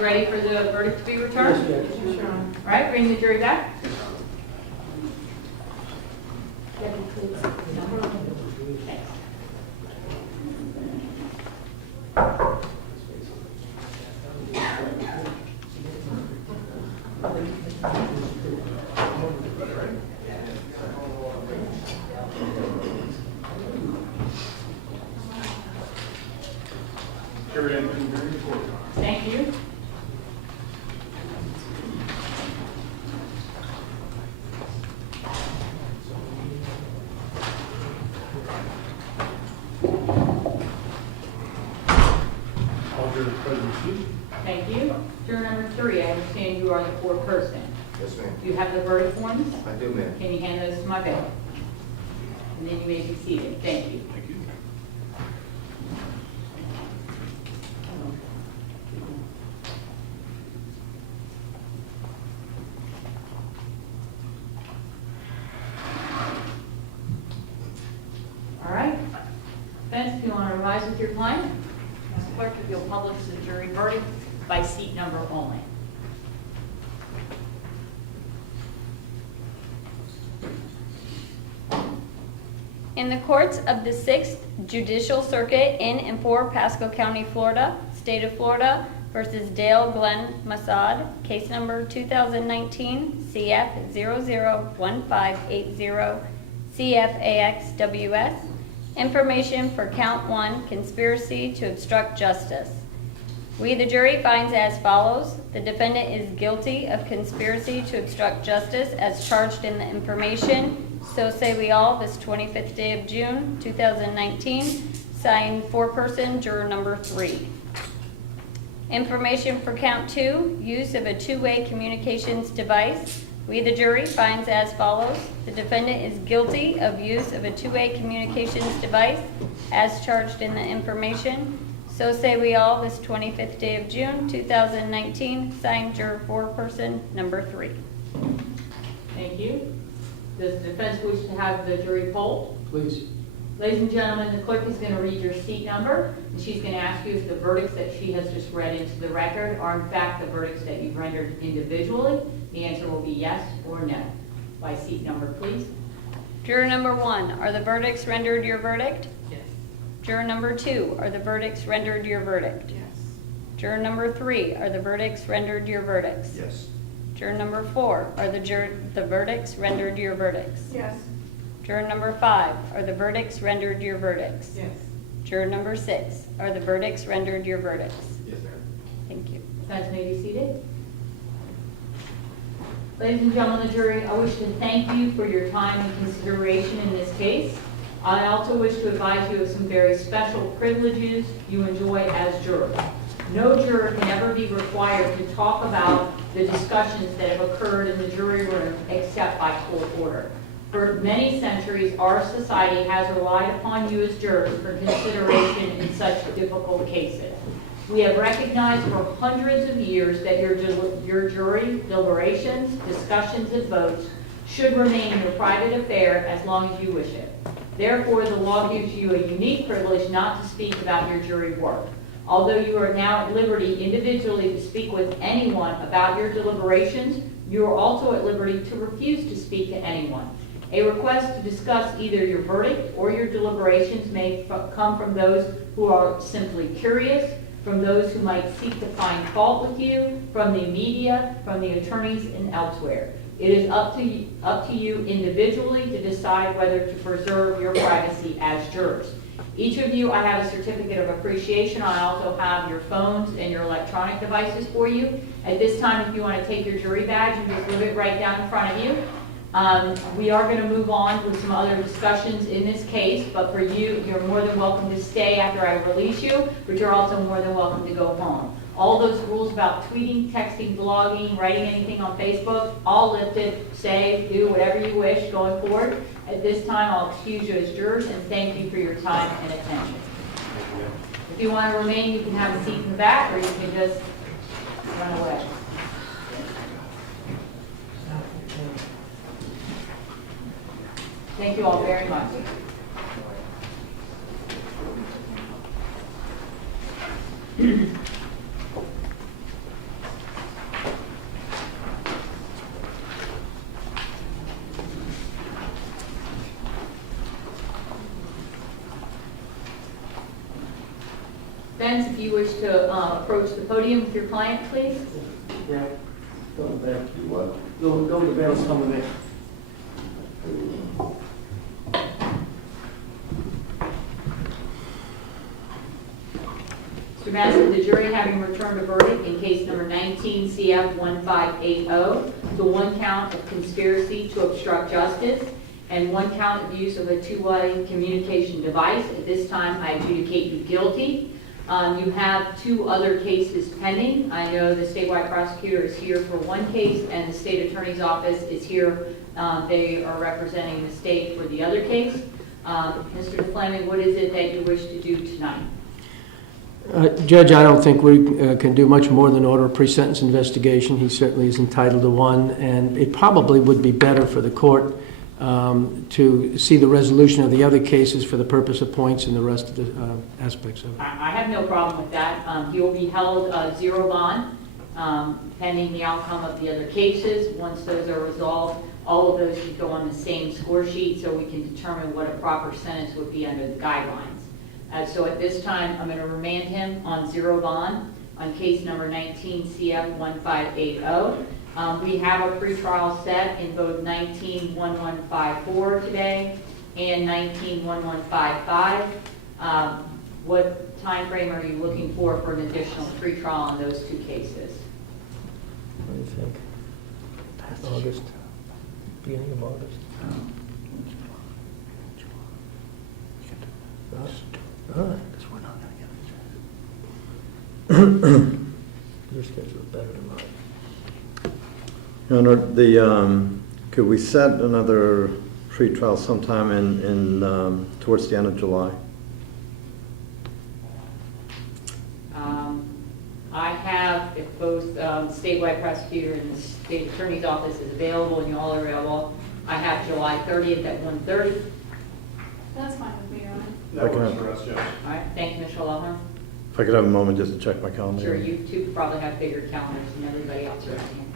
guys ready for the verdict to be returned? Yes, Judge. All right, bring the jury back. Thank you. All jurors present seated. Thank you. Juror number 3, I understand you are the foreperson. Yes, ma'am. Do you have the verdict forms? I do, ma'am. Can you hand those to my bailiff? And then you may be seated. Thank you. Thank you. All right. Defense, if you want to revise with your client, Mr. Clerk, if you'll publish the jury verdict by seat number only. In the courts of the 6th Judicial Circuit in and for Pasco County, Florida, State of Florida versus Dale Massad, case number 2019 CF 001580 CFAXWS. Information for count 1, conspiracy to obstruct justice. We, the jury, finds as follows. The defendant is guilty of conspiracy to obstruct justice as charged in the information. So say we all, this 25th day of June, 2019. Signed, foreperson, juror number 3. Information for count 2, use of a two-way communications device. We, the jury, finds as follows. The defendant is guilty of use of a two-way communications device as charged in the information. So say we all, this 25th day of June, 2019. Signed, juror foreperson, number 3. Thank you. Does the defense wish to have the jury polled? Please. Ladies and gentlemen, the clerk is going to read your seat number, and she's going to ask you if the verdicts that she has just read into the record are in fact the verdicts that you've rendered individually. The answer will be yes or no. By seat number, please. Juror number 1, are the verdicts rendered your verdict? Yes. Juror number 2, are the verdicts rendered your verdict? Yes. Juror number 3, are the verdicts rendered your verdicts? Yes. Juror number 4, are the verdicts rendered your verdicts? Yes. Juror number 5, are the verdicts rendered your verdicts? Yes. Juror number 6, are the verdicts rendered your verdicts? Yes, ma'am. Thank you. Defense may be seated. Ladies and gentlemen of the jury, I wish to thank you for your time and consideration in this case. I also wish to advise you of some very special privileges you enjoy as jurors. No juror can ever be required to talk about the discussions that have occurred in the jury room except by court order. For many centuries, our society has relied upon you as jurors for consideration in such difficult cases. We have recognized for hundreds of years that your jury deliberations, discussions, and votes should remain your private affair as long as you wish it. Therefore, the law gives you a unique privilege not to speak about your jury work. Although you are now at liberty individually to speak with anyone about your deliberations, you are also at liberty to refuse to speak to anyone. A request to discuss either your verdict or your deliberations may come from those who are simply curious, from those who might seek to find fault with you, from the media, from the attorneys, and elsewhere. It is up to you individually to decide whether to preserve your privacy as jurors. Each of you, I have a certificate of appreciation. I also have your phones and your electronic devices for you. At this time, if you want to take your jury badge and just leave it right down in front of you. We are going to move on with some other discussions in this case, but for you, you're more than welcome to stay after I release you, but you're also more than welcome to go home. All those rules about tweeting, texting, blogging, writing anything on Facebook, all lifted, say, do whatever you wish going forward. At this time, I'll excuse you as jurors and thank you for your time and attention. If you want to remain, you can have a seat in the back, or you can just run away. Thank you all very much. defense, if you wish to approach the podium with your client, please. Yeah. Go to bed. You what? Go to bed, some of it. Mr. Massad, the jury having returned a verdict in case number 19 CF 1580 to one count of conspiracy to obstruct justice and one count of use of a two-way communication device. At this time, I adjudicate you guilty. You have two other cases pending. I know the statewide prosecutor is here for one case and the state attorney's office is here. They are representing the state for the other case. Mr. Fleming, what is it that you wish to do tonight? Judge, I don't think we can do much more than order a pre-sentence investigation. He certainly is entitled to one, and it probably would be better for the court to see the resolution of the other cases for the purpose of points and the rest of the aspects of it. I have no problem with that. He will be held zero bond pending the outcome of the other cases. Once those are resolved, all of those should go on the same score sheet so we can determine what a proper sentence would be under the guidelines. So at this time, I'm going to remand him on zero bond on case number 19 CF 1580. We have a pretrial set in both 19-1154 today and 19-1155. What time frame are you looking for an additional pretrial on those two cases? What do you think? August, beginning of August. All right. Because we're not going to get it. Your schedule is better than mine. Your Honor, could we set another pre-trial sometime in towards the end of July? I have, if both statewide prosecutor and the state attorney's office is available and you all are available, I have July 30th at 1:30. That's fine with me, Your Honor. That works for us, Judge. All right, thank you, Mr. Lawhorn. If I could have a moment just to check my calendar. Sure, you two probably have bigger calendars than everybody else around here.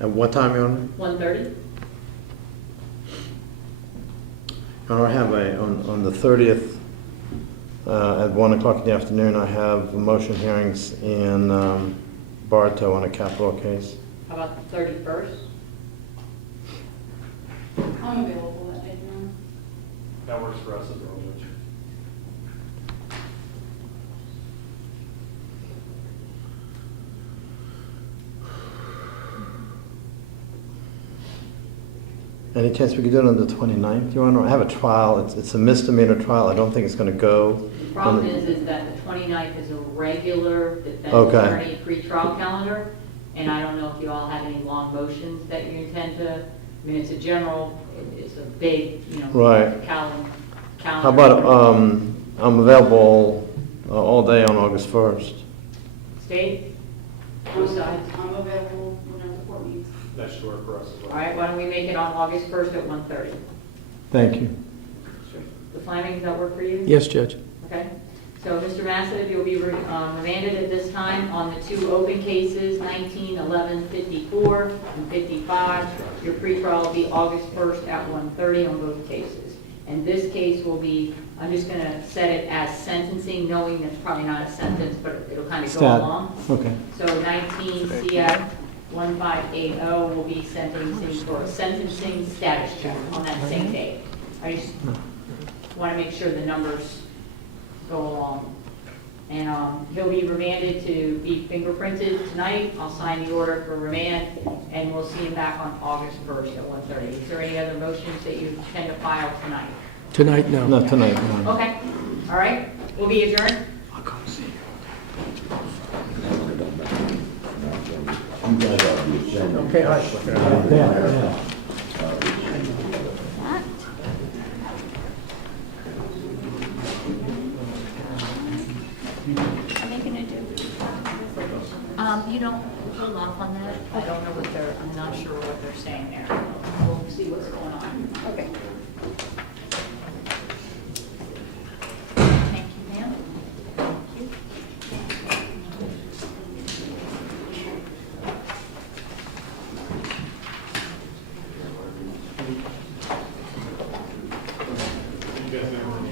At what time, Your Honor? 1:30? Your Honor, I have on the 30th at 1 o'clock in the afternoon, I have motion hearings in Bartow on a capital case. How about the 31st? I'm available that day, Your Honor. That works for us as well, Judge. Any chance we could do it on the 29th, Your Honor? I have a trial. It's a misdemeanor trial. I don't think it's going to go. The problem is that the 29th is a regular defense Okay. attorney pretrial calendar, and I don't know if you all have any long motions that you intend to, I mean, it's a general, it's a big, Right. calendar. How about I'm available all day on August 1st. State? Both sides. I'm available whenever the court meets. That should work for us as well. All right, why don't we make it on August 1st at 1:30? Thank you. The Fleming, does that work for you? Yes, Judge. Okay. So, Mr. Massad, you'll be remanded at this time on the two open cases, 19-1154 and 55. Your pretrial will be August 1st at 1:30 on both cases. And this case will be, I'm just going to set it as sentencing, knowing that's probably not a sentence, but it'll kind of go Stat. along. Okay. So 19 CF 1580 will be sentencing for a sentencing status check on that same day. I just want to make sure the numbers go along. And he'll be remanded to be fingerprinted tonight. I'll sign the order for remand, and we'll see him back on August 1st at 1:30. Is there any other motions that you intend to file tonight? Tonight, no. Not tonight, Your Honor. Okay, all right, we'll be adjourned. I'll come see you. Okay, all right. What are they gonna do? You don't hold off on that. I don't know what they're, I'm not sure what they're saying there. We'll see what's going on. Okay. Thank you, ma'am. Thank you. Yes, ma'am.